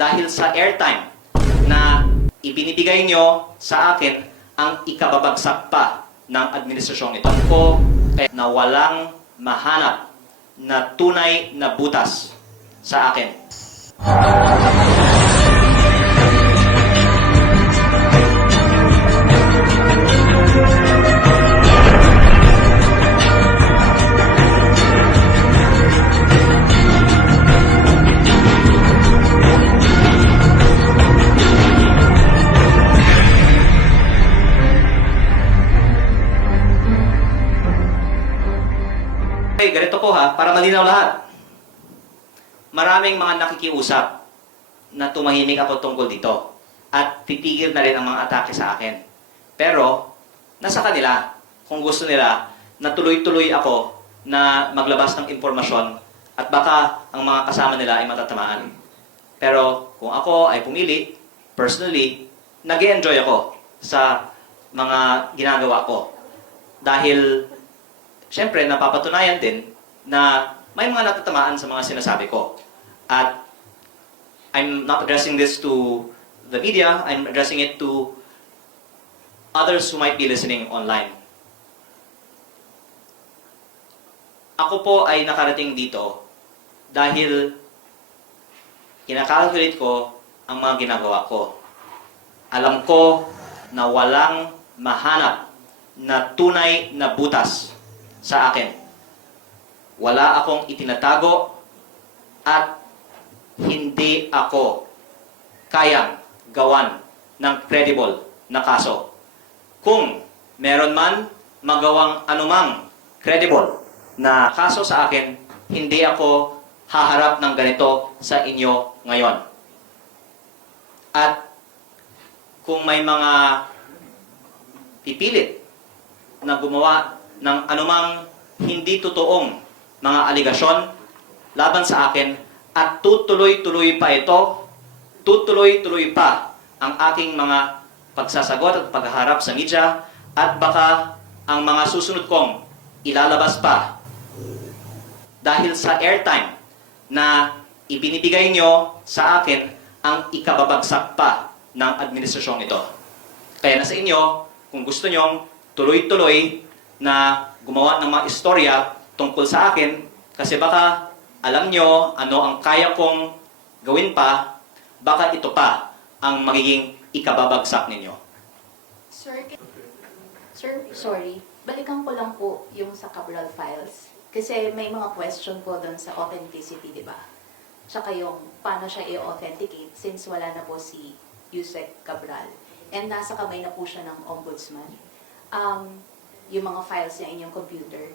dahil sa airtime na ibinibigay nyo sa akin ang ikababagsak pa ng administrasyong ito ko na walang mahanap na tunay na butas sa akin. Okay, ganito po ha, para malinaw lahat. Maraming mga nakikiusap na tumahimik ako tungkol dito at titigil na rin ang mga atake sa akin. Pero, nasa kanila kung gusto nila na tuloy-tuloy ako na maglabas ng impormasyon at baka ang mga kasama nila ay matatamaan. Pero, kung ako ay pumili, personally, nag-e-enjoy ako sa mga ginagawa ko. Dahil siyempre, napapatunayan din na may mga natatamaan sa mga sinasabi ko. At I'm not addressing this to the media, I'm addressing it to others who might be listening online. Ako po ay nakarating dito dahil kinakalculate ko ang mga ginagawa ko. Alam ko na walang mahanap na tunay na butas sa akin. Wala akong itinatago at hindi ako kayang gawan ng credible na kaso. Kung meron man magawang anumang credible na kaso sa akin, hindi ako haharap ng ganito sa inyo ngayon. At kung may mga pipilit na gumawa ng anumang hindi totoong mga aligasyon laban sa akin at tutuloy-tuloy pa ito, tutuloy-tuloy pa ang aking mga pagsasagot at pagharap sa media at baka ang mga susunod kong ilalabas pa dahil sa airtime na ibinibigay nyo sa akin ang ikababagsak pa ng administrasyong ito. Kaya nasa inyo, kung gusto nyong tuloy-tuloy na gumawa ng mga istorya tungkol sa akin kasi baka alam nyo ano ang kaya kong gawin pa, baka ito pa ang magiging ikababagsak ninyo. Sir, sorry. Balikan ko lang po yung sa Cabral files. Kasi may mga question po doon sa authenticity, di ba? Tsaka yung paano siya i-authenticate since wala na po si Yusek Cabral. And nasa kamay na po siya ng ombudsman. Yung mga files niya in yung computer,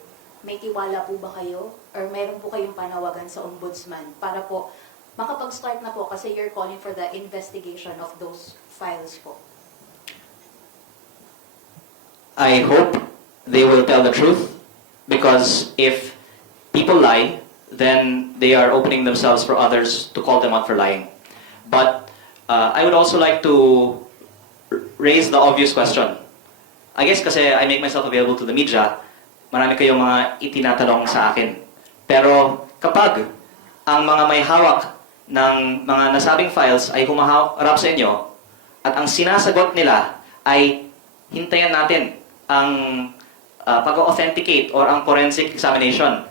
may tiwala po ba kayo? Or meron po kayong panawagan sa ombudsman para po makapag-start na po kasi you're calling for the investigation of those files po? I hope they will tell the truth because if people lie, then they are opening themselves for others to call them out for lying. But I would also like to raise the obvious question. I guess kasi I make myself available to the media, marami kayong mga itinatanong sa akin. Pero kapag ang mga may hawak ng mga nasabing files ay humaharap sa inyo at ang sinasagot nila ay hintayan natin ang pag-authenticate or ang forensic examination.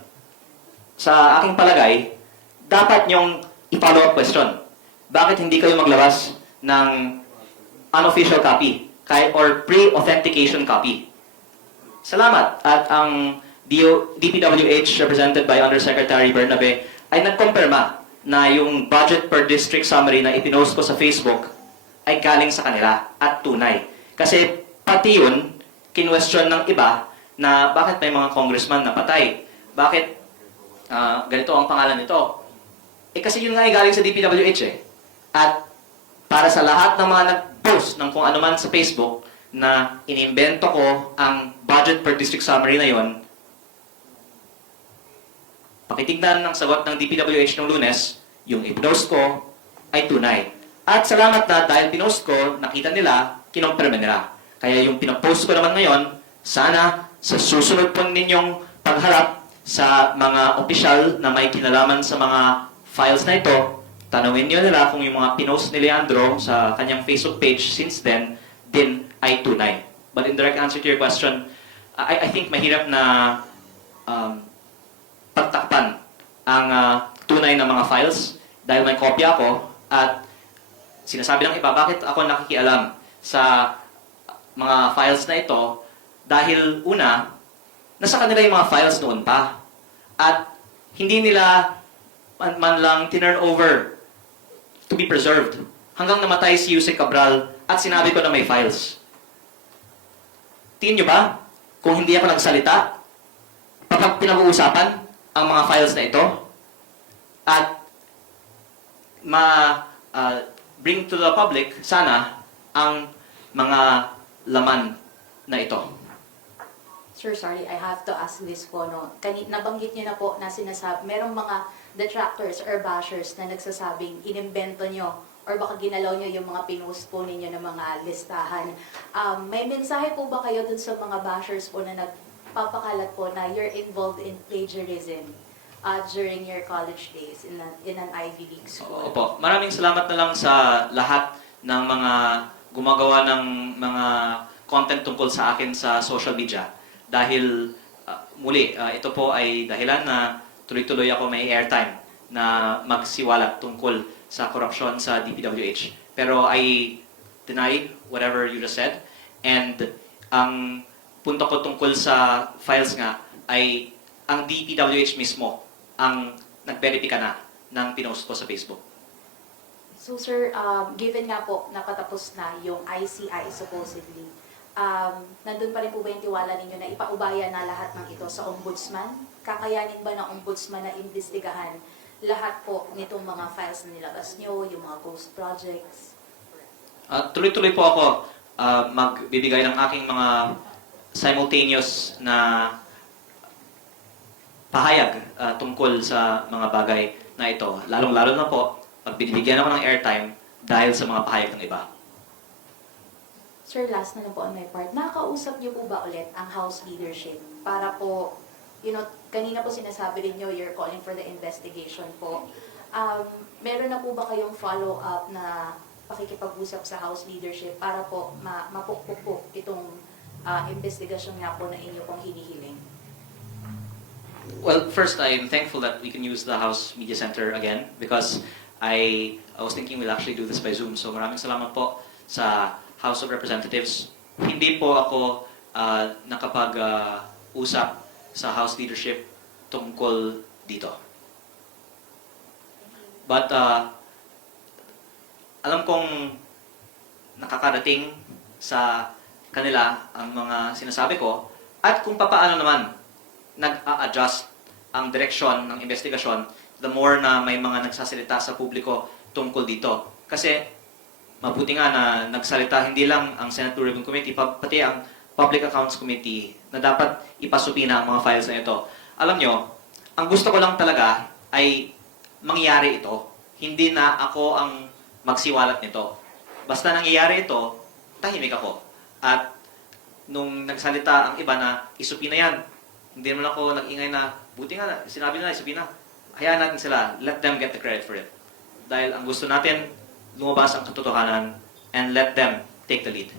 Sa aking palagay, dapat nyong i-follow up question. Bakit hindi kayo maglabas ng unofficial copy or pre-authentication copy? Salamat. At ang DPWH represented by Undersecretary Bernabe ay nagkumpirma na yung budget per district summary na ipinost ko sa Facebook ay galing sa kanila at tunay. Kasi pati yun, kinwestiyon ng iba na bakit may mga congressman na patay. Bakit ganito ang pangalan nito? Eh kasi yun nga ay galing sa DPWH eh. At para sa lahat ng mga nag-post ng kung ano man sa Facebook na inimbento ko ang budget per district summary na yon, pakitignan ng sagot ng DPWH ng Lunes, yung i-post ko ay tunay. At salamat na dahil pinost ko, nakita nila, kinumpirma nila. Kaya yung pinapost ko naman ngayon, sana sa susunod po ninyong pagharap sa mga opisyal na may kinalaman sa mga files na ito, tanawin nyo nila kung yung mga pinost ni Leandro sa kanyang Facebook page since then din ay tunay. But in direct answer to your question, I think mahirap na pagtakpan ang tunay na mga files dahil may kopya ako at sinasabi ng iba, bakit ako nakikialam sa mga files na ito? Dahil una, nasa kanila yung mga files noon pa. At hindi nila man lang tinurn over to be preserved. Hanggang namatay si Yusek Cabral at sinabi ko na may files. Tingin nyo ba? Kung hindi ako nagsalita, kapag pinag-uusapan ang mga files na ito, at bring to the public, sana, ang mga laman na ito. Sir, sorry, I have to ask this po, no? Nabanggit niyo na po na sinasabi, merong mga detractors or bashers na nagsasabing inimbento nyo or baka ginalaw nyo yung mga pinost po ninyo ng mga listahan. May mensahe po ba kayo dun sa mga bashers po na nagpapakalat po na you're involved in plagiarism during your college days in an Ivy League school? Opo. Maraming salamat na lang sa lahat ng mga gumagawa ng mga content tungkol sa akin sa social media. Dahil, muli, ito po ay dahilan na tuloy-tuloy ako may airtime na magsiwalat tungkol sa korupsyon sa DPWH. Pero I deny whatever you just said. And ang punto ko tungkol sa files nga ay ang DPWH mismo ang nag-verify na ng pinost ko sa Facebook. So sir, given nga po nakatapos na yung ICI supposedly, nandun pa rin po ba yung tiwala ninyo na ipaubaya na lahat ng ito sa ombudsman? Kakayanin ba ng ombudsman na imbestigahan lahat po nitong mga files na nilabas nyo, yung mga ghost projects? Tuloy-tuloy po ako magbibigay ng aking mga simultaneous na pahayag tungkol sa mga bagay na ito. Lalong-lalo na po, pagbibigyan ako ng airtime dahil sa mga pahayag ng iba. Sir, last na lang po on my part. Nakausap niyo po ba ulit ang House leadership para po, kanina po sinasabi rin niyo you're calling for the investigation po. Meron na po ba kayong follow-up na pakikipag-usap sa House leadership para po mapukpok po itong investigasyon nga po na inyo pong hinihiling? Well, first, I'm thankful that we can use the House Media Center again because I was thinking we'll actually do this by Zoom. So maraming salamat po sa House of Representatives. Hindi po ako nakapag-usap sa House leadership tungkol dito. But alam kong nakakarating sa kanila ang mga sinasabi ko at kung papaano naman nag-a-adjust ang direksyon ng investigasyon the more na may mga nagsasalita sa publiko tungkol dito. Kasi mabuti nga na nagsalita hindi lang ang Senate Blue Ribbon Committee, pati ang Public Accounts Committee na dapat ipasupina ang mga files na ito. Alam nyo, ang gusto ko lang talaga ay mangyari ito. Hindi na ako ang magsiwalat nito. Basta nangyayari ito, tahimik ako. At nung nagsalita ang iba na isupina yan, hindi naman ako nag-ingay na, buti nga, sinabi nila, isupina. Hayaan natin sila, let them get the credit for it. Dahil ang gusto natin, lumabas ang katotohanan and let them take the lead.